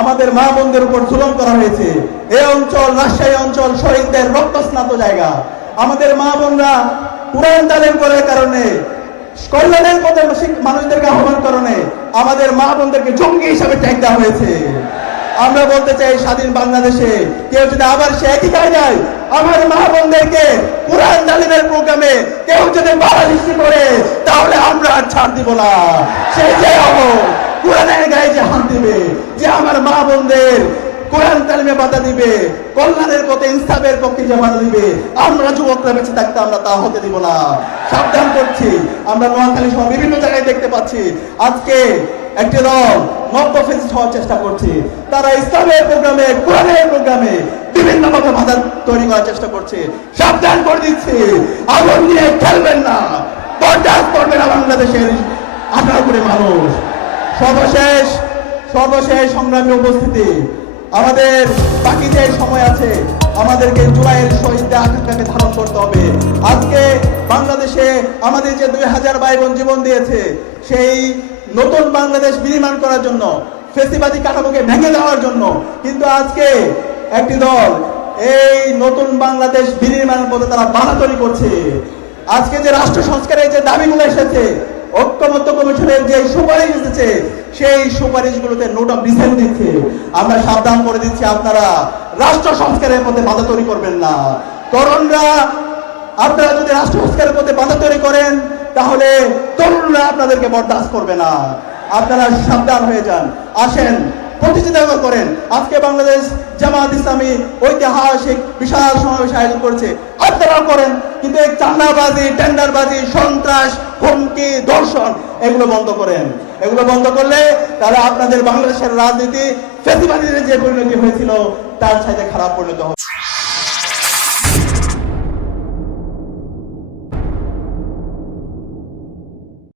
আমাদের মা বোনদের উপর জুলুম করা হয়েছে। এই অঞ্চল রাজশাহী অঞ্চল শহীদদের রক্তস্নাত জায়গা। আমাদের মা বোনরা কোরআন তালিম করার কারণে, কল্যাণের পথে মানুষদেরকে আহ্বান কারণে আমাদের মা বোনদেরকে জঙ্গি হিসাবে ট্যাগ দেওয়া হয়েছে। আমরা বলতে চাই, স্বাধীন বাংলাদেশে কেউ যদি আবার সে একই যায়, আমার মা বোনদেরকে কোরআন তালিমের প্রোগ্রামে কেউ যদি বাধা সৃষ্টি করে, তাহলে আমরা আর ছাড় দিব না। সে যে হবো কোরআনের গায়ে যে হাত দিবে, যে আমার মা বোনদের কোরআন তালিমে বাধা দিবে, কল্যাণের পথে ইনসাফের পক্ষে যে বাধা দিবে, আমরা যুবকরা বেঁচে থাকতে আমরা তা হতে দিব না। সাবধান করছি। আমরা নোয়াখালী সহ বিভিন্ন জায়গায় দেখতে পাচ্ছি আজকে একটি দল নব্য-ফ্যাসিস্ট হওয়ার চেষ্টা করছে। তারা ইসলামের প্রোগ্রামে, কোরআনের প্রোগ্রামে বিভিন্নভাবে বাধা তৈরি করার চেষ্টা করছে। সাবধান করে দিচ্ছি, আগুন নিয়ে খেলবেন না, বরদাস্ত করবেন না বাংলাদেশের 18 কোটি মানুষ। সর্বশেষ সংগ্রামী উপস্থিতি, আমাদের বাকি যে সময় আছে আমাদেরকে জুলাইয়ের শহীদদের আকাঙ্ক্ষাকে ধারণ করতে হবে। আজকে বাংলাদেশে আমাদের যে 2000 ভাই বোন জীবন দিয়েছে, সেই নতুন বাংলাদেশ বিনির্মাণ করার জন্য, ফ্যাসিবাদী কাঠামোকে ভেঙে দেওয়ার জন্য, কিন্তু আজকে একটি দল এই নতুন বাংলাদেশ বিনির্মাণের পথে তারা বাধা তৈরি করছে। আজকে যে রাষ্ট্র সংস্কারের যে দাবিগুলো এসেছে, ঐক্যমত্য কমিশনের যে সুপারিশ এসেছে, সেই সুপারিশগুলোতে নোট অফ ডিসেন্ট দিচ্ছে। আমরা সাবধান করে দিচ্ছি, আপনারা রাষ্ট্র সংস্কারের পথে বাধা তৈরি করবেন না। তরুণরা, আপনারা যদি রাষ্ট্র সংস্কারের পথে বাধা তৈরি করেন, তাহলে তরুণরা আপনাদেরকে বরদাস্ত করবে না। আপনারা সাবধান হয়ে যান। আসেন, প্রতিযোগিতা করেন। আজকে বাংলাদেশ জামাত ইসলামী ঐতিহাসিক বিশাল সমাবেশ আয়োজন করেছে, আপনারাও করেন। কিন্তু এই চাঁদাবাজি, টেন্ডারবাজি, সন্ত্রাস, হুমকি, ধর্ষণ, এগুলো বন্ধ করেন। এগুলো বন্ধ করলে তাহলে আপনাদের বাংলাদেশের রাজনীতি ফ্যাসিবাদীদের যে পরিণতি হয়েছিল তার চাইতে খারাপ পরিণত হবে।